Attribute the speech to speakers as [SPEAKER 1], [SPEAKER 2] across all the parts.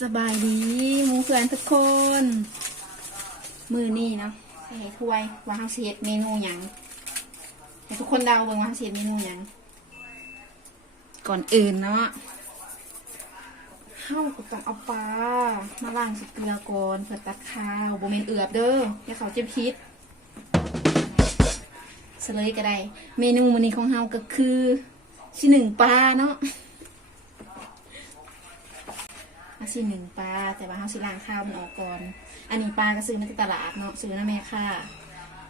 [SPEAKER 1] สบายดีหมูเพื่อนทุกคน มือนี่เนาะให้ถ้วยว่าเฮาสิเฮ็ดเมนูหยังให้ทุกคนเดาเบิ่งว่าเฮาสิเฮ็ดเมนูหยังก่อนอื่นเนาะเฮาก็ต้องเอาปลามาล้างสเกลือก่อนเพื่อตัดข้าวบ่แม่นเอือบเด้ออย่าเขาจ็บพิษเสลยก็ได้ เมนูมื้อนี้ของเฮาก็คือชิ้นหนึ่งปลาเนาะ อาสิหนึ่งปลาแต่ว่าเฮาสิล้างข้าวมันออกก่อน อันนี้ปลาก็ซื้อมาจากตลาดเนาะซื้อนะแม่ค่ะ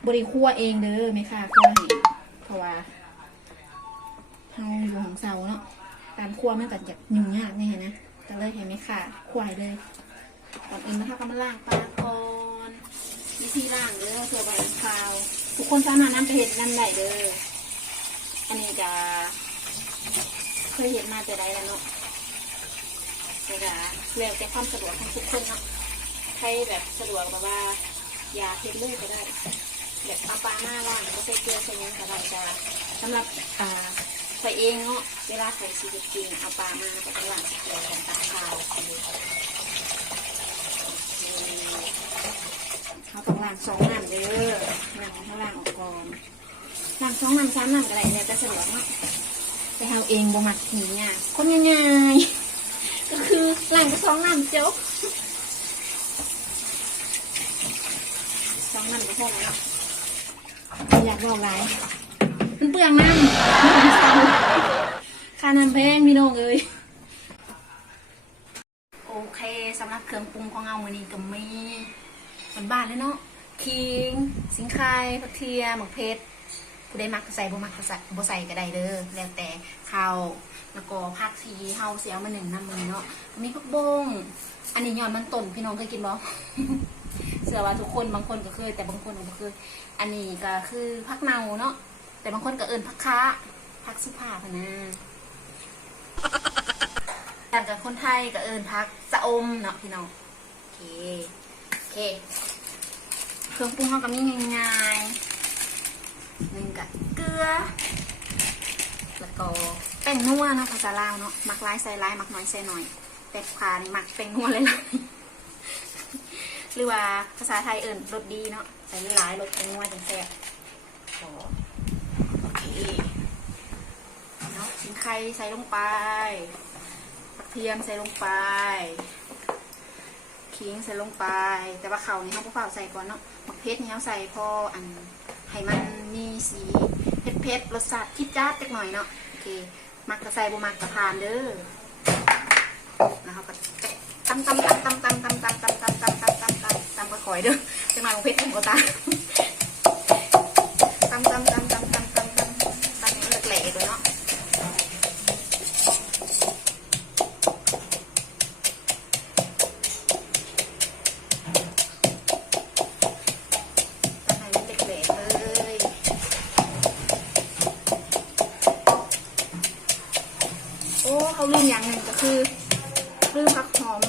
[SPEAKER 1] บริคั่วเองเด้อแม่ค่ะคั่วให้เพราะว่าเฮาอยู่ของเซาเนาะการคั่วมันก็อยากยุ่งยากแน่นะก็เลยให้แม่ค่ะควให้เลยก่อนอื่นนะคะก็มาล้างปลาก่อนวิธีล้างเด้อเพื่อใบข้าว ทุกคนสามารถนำไปเห็ดนั่นได้เด้ออันนี้จะเคยเห็นมาแต่ใดแล้วเนาะ นะคะแล้วแต่ความสะดวกของทุกคนเนาะใครแบบสะดวกแบบว่า อยากเฮ็ดเลยก็ได้ แบบเอาปลาหน้าว่างก็ใส่เกลือใส่ยังก็ได้จ้าสำหรับอ่าใส่เองเนาะเวลาใส่ซีอิ๊วจริงเอาปลามาก็ต้องล้างเกลือแทนตาขาวเขาต้องล้างสองน้ำเด้อน้ำเขาล้างออกก่อนล้างสองน้ำสามน้ำก็ได้เนี่ยจะสะดวกเนาะแต่เราเองบ่มักหีเนี่ยคนง่ายๆ หลังสองน้ำจบสองน้ำก็พอแล้วอยากบอกไรมันเปลืองน้ำค่าน้ำแพงพี่น้องเอ้ยโอเคสำหรับเครื่องปรุงของเราวันนี้ก็มีเป็นบ้านเลยเนาะคิง สิงไคายผักเทียมหมกเพชรผู้ใดมักก็ใส่บ่มักก็ใส่บ่ใส่ก็ได้เด้อแล้วแต่ข้าว แล้วก็ผักทีเฮาเสียมาหนึ่งน้ำมือเนาะอันนี้ผักบง อันนี้ยอดมันต้นพี่น้องเคยกินบ่เสือว่าทุกคนบางคนก็เคยแต่บางคนก็บ่เคยอันนี้ก็คือผักเนาเนาะแต่บางคนก็เอิ้นผักค้าผักสุภาพนะแต่กับคนไทยก็เอิ้นผักสะอมเนาะพี่น้องโอเคโอเคเครื่องปรุงเฮาก็มีง่ายๆหนึ่งกับเกลือ แล้วก็แป้งนัวเนาะภาษาลาวเนาะมักร้ายใส่ร้ายมักน้อยใส่หน่อย แต่พานี่มักแป้งนัวเลยล่ะหรือว่าภาษาไทยเอิ่นรสดีเนาะใส่ร้ายรสแป้งนัวจังแซ่บโอเคเนาะชิ้นไข่ใส่ลงไปกระเทียมใส่ลงไปขิงใส่ลงไป แต่ว่าเขานี่เขาผู้เฝ้าใส่ก่อนเนาะหมักเพชรนี่เขาใส่พออันให้มันมีสี เผ็ดๆรสชาติคิดจ้าจักหน่อยเนาะโอเคมักกระใส่บมักกระพานเด้อแล้วเขาก็ตำตำตำตำตำตำตำตำตำตำตำตำตำตำกระข่อยเด้อจะมาลงเพชรผมก็ตา คือลืมผักหอม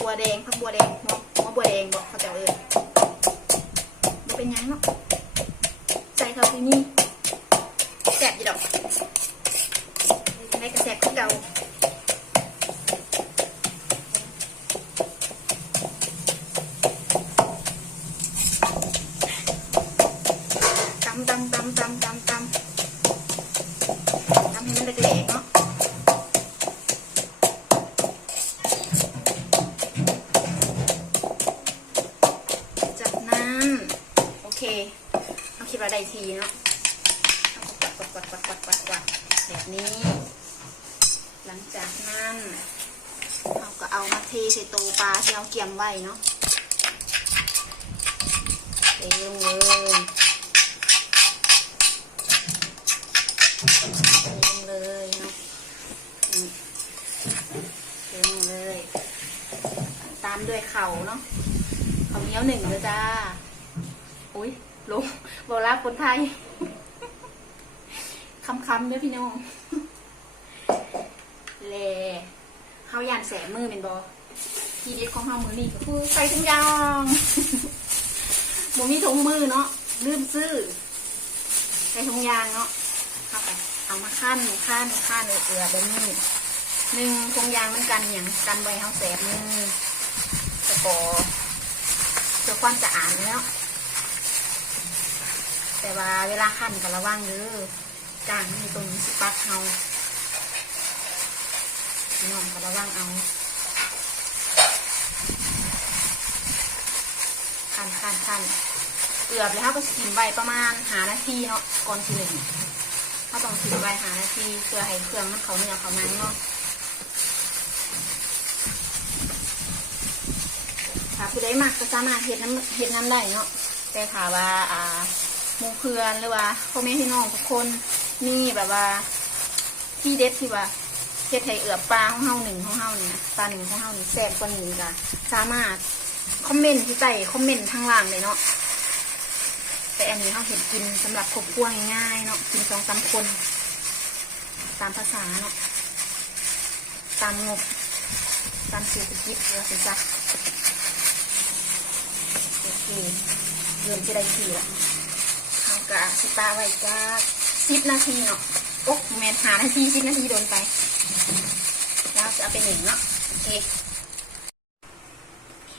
[SPEAKER 1] บัวแดงผักบัวแดงหัวหัวบัวแดงบอกเขาจะเออมันเป็นยังเนาะใส่เขาที่นี่แสบอยู่ดอกในกระแสบของเราตำตำตำตำตำตำ แบบนี้ หลังจากนั้นเราก็เอามาเทใส่ตปลาที่เราเกี่ยมไว้เนาะเทลงเลยลงเลยเนาะอืมลงเลย ตามด้วยเข่าเนาะเข่าเนียวหนึ่งเลยจ้า อุ้ยลงโบราณคนไทย คำคำๆเด้อพี่น้องแลเฮายานแสบมือเป็นบอทีเด็ดของเฮามือนี่ก็คือใส่ถุงยางบ่มีถุงมือเนาะลืมซื้อใส่ถุงยางเนาะเข้าไปเอามาขั้นขั้นขั้นเอือๆแบบนี้หนึ่งทงยางมันกันอย่างกันไว้เฮาแสบมือตะกอเพื่อความสะอาดเนาะแต่ว่าเวลาขั้นก็ระวังเด้อ กลางมันอยู่ตรงนี้สิปักเฮาพี่น้องก็ระวังเอาขันขันขันเกือบแล้วก็สิมไวประมาณหานาทีเนาะก่อนสิหนึ่งเขาต้องสิมไวหานาทีเพื่อให้เครื่องมันเขาเนื้อเขามันเนาะถ้าผู้ใดมักก็สามารถเฮ็ดน้ำเฮ็ดน้ำได้เนาะแต่ถ้าว่าอ่ามูเพื่อนหรือว่าพ่อแม่พี่น้องทุกคน มีแบบว่าที่เด็ดที่ว่าเฮ็ดให้เอือบปลาของเฮาหนึ่งของเฮานี่นะปลาหนึ่งของเฮานี่แซ่บกว่านี้ก็สามารถคอมเมนต์ที่ใต้คอมเมนต์ทางล่างเลยเนาะแต่อันนี้เฮาเห็นกินสำหรับครอบครัวง่ายๆเนาะกินสองสามคน ตามภาษาเนาะตามงบตามเศรษฐกิจเราสิจ้ะโอเคเริ่มจะได้ทีละเอากะสิตาไว้จ้า สิบนาทีเนาะโอ้แมนหานาทีสิบนาทีโดนไปแล้วจะเอาไปหนึ่งเนาะโอเคโอเค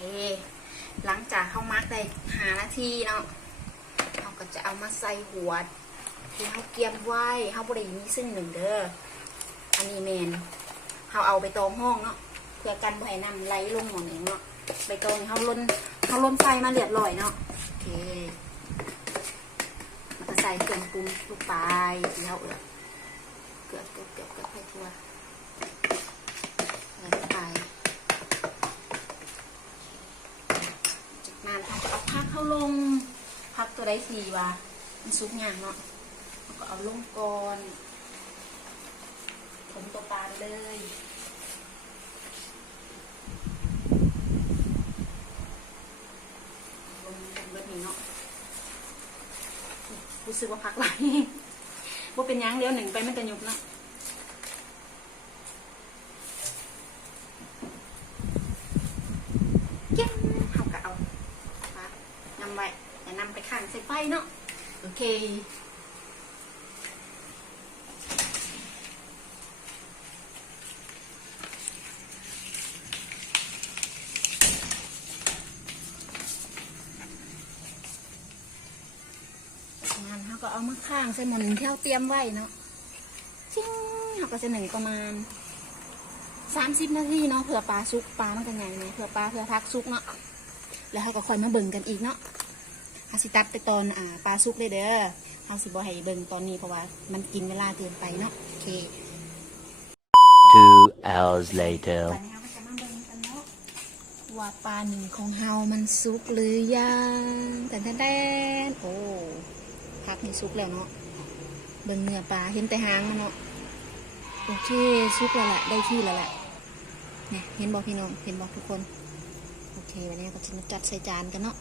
[SPEAKER 1] หลังจากเข้ามาร์กได้หานาทีเนาะเราก็จะเอามาใส่หัวที่เขาเกียมไว้เขาบริมีซึ่งหนึ่งเด้ออันนี้แมนเขาเอาไปตองห้องเนาะเพื่อกันบ่ให้น้ำไหลลงหมองเองเนาะใบตองเขาล้นเขาล้นไฟมาเรียบร้อยเนาะโอเค ส่เครื่องปรุงลูกปลายที่เขาเอือเกือบเกือบเกือบเกือบให้ทั่วใส่ลงไปจากนั้นเราก็เอาพักเข้าลงพักตัวได้ทีว่ามันซุกอย่างเนาะก็เอาลงก่อนผมตัวปลาเลย ลงแบบนี้เนาะ รู้สึกว่าพักไหลว่าเป็นยังเลี้ยวหนึ่งไปมันจะยุบเนาะเย้เขากะเอาปะนำไว้แต่นำไปข้างใส่ไฟเนาะโอเค งาน เขาก็เอามาข้างใส่หมอหนึ่งที่เราเตรียมไว้เนาะชิงเขาก็จะหนึ่งประมาณสามสิบนาทีเนาะเผื่อปลาซุกปลามันกันไงเนี่ยเผื่อปลาเผื่อพักซุกเนาะแล้วเขาก็ค่อยมาเบิ่งกันอีกเนาะฮาสิตัดไปตอนอ่าปลาซุกเลยเด้อเฮาสิบ่ให้เบิ่งตอนนี้เพราะว่ามันกินเวลาเกินไปเนาะโอเค
[SPEAKER 2] Two hours later.
[SPEAKER 1] ตอนนี้เราก็จะมาเบิ่งกันเนาะว่าปลาหนึ่งของเฮามันซุกหรือยังแต่แท้ๆโอ้ พักนี่ซุกแล้วเนาะเบิ่งเนื้อปลาเห็นแต่หางมันเนาะโอเคซุกแล้วแหละได้ที่แล้วแหละเนี่ยเห็นบอกพี่น้องเห็นบอกทุกคน โอเควันนี้ก็จะจัดใส่จานกันเนาะ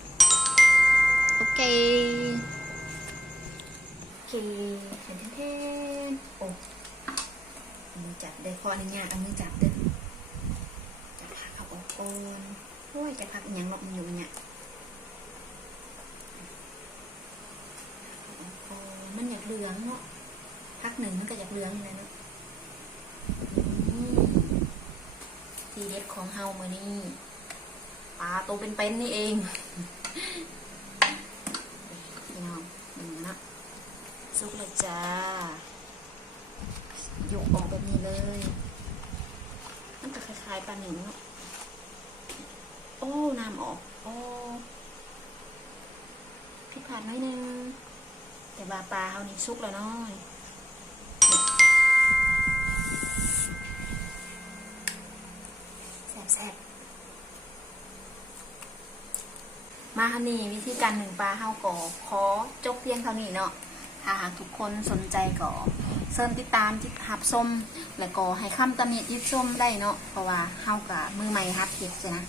[SPEAKER 1] โอเคโอเคเห็นเท่ๆโอ้มือจับได้ข้ออนุญาตเอามือจับเด้อจับผักเอาออกก่อนโอ้ยจะพักอหยังหรอกมันอยู่เนี่ยเอาออกก่อน มันอยากเหลืองเนาะพักหนึ่งมันก็อยากเหลืองอยู่แล้วเนาะทีเด็ดของเฮาเมานี่ปลาตัวเป็นๆนี่เองพี่น้องหนึ่งนะซุกเลยจ้ายกออกแบบนี้เลยมันจะคล้ายๆปลาหนึ่งเนาะโอ้น้ำออก โอ้ผิดพลาดน้อยนึง แต่ว่าปลาเฮานี่ซุกแล้วเนาะแซ่บๆมาค่ะนี่วิธีการหนึ่งปลาเฮาก่อขอจบเพียงเท่านี้เนาะถ้าหากทุกคนสนใจก็เชิญติดตามติดหับส้มและก็ให้คำตำหนิติดส้มได้เนาะเพราะว่าเฮากับมือใหม่ฮับเก็บใช่นะ